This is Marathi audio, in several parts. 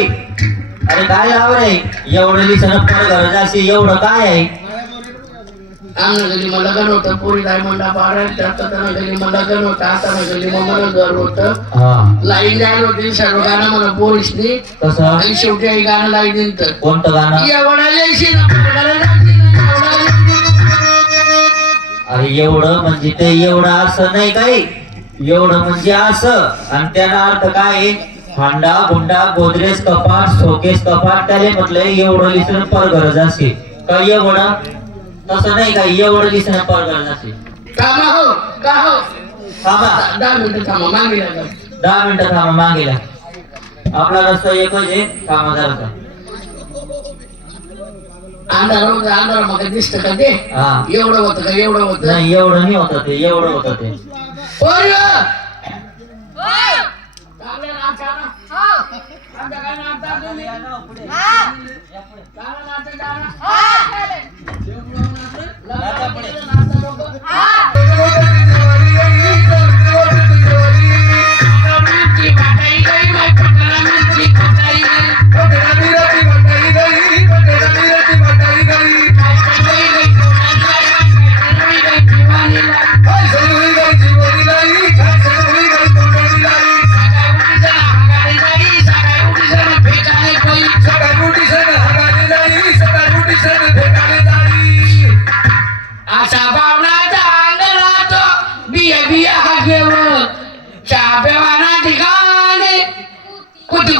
बाई अरे काय लाव रे एवढं लिसन पर गरज अशी एवढं काय आहे आमना गली मला गण होतं पोरी लाय मंडा बारा त्यात गली मला गण होतं आता गली मला घर होतं लाईन द्यायला होती सर्व गाणं मला पोरीसनी कसं आणि शेवटी आई गाणं लाईन दिलं तर कोणतं गाणं एवढा लेशी अरे एवढं म्हणजे ते एवढं असं नाही काही एवढं म्हणजे असं आणि त्याला अर्थ काय आहे? हांडा गुंडा गोदरेज कपाट शोकेस कपाट त्याला म्हटलंय एवढं लिसन पर गरज असे काय एवढं तसं नाही का एवढं लिसन पर गरज असे कामा हो का हो थांबा 10 मिनिटं थांबा मागे 10 मिनिटं थांबा मागेला आपला रस्ता एकच आहे कामादाराचा अंधार मग दिसत का ते एवढं होतं का एवढं होतं नाही एवढं नाही होतं ते एवढं होतं ते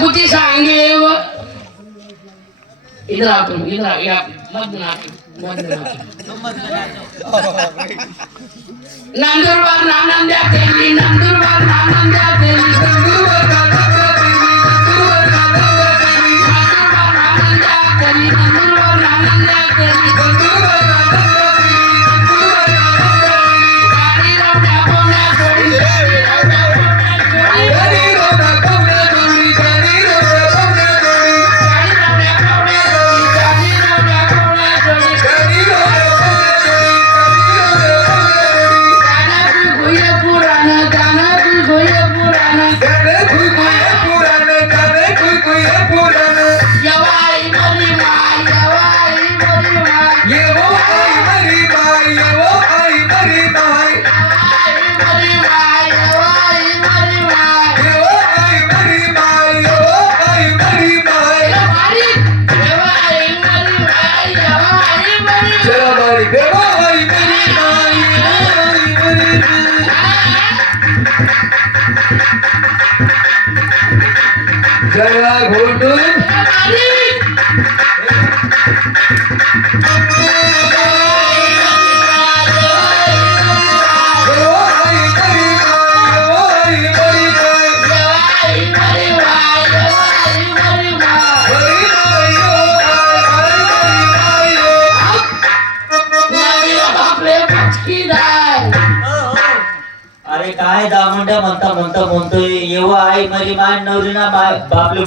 कुती सांगे इधर या नंदुरबार नानंद्या तेली नंदुरबार नानंद्या तेली नंदुरबार नानंद्या तेली नंदुरबार नानंद्या तेली अरे काय दामंड्या म्हणतोय एव्हा आई माझी माय नवरी ना बापले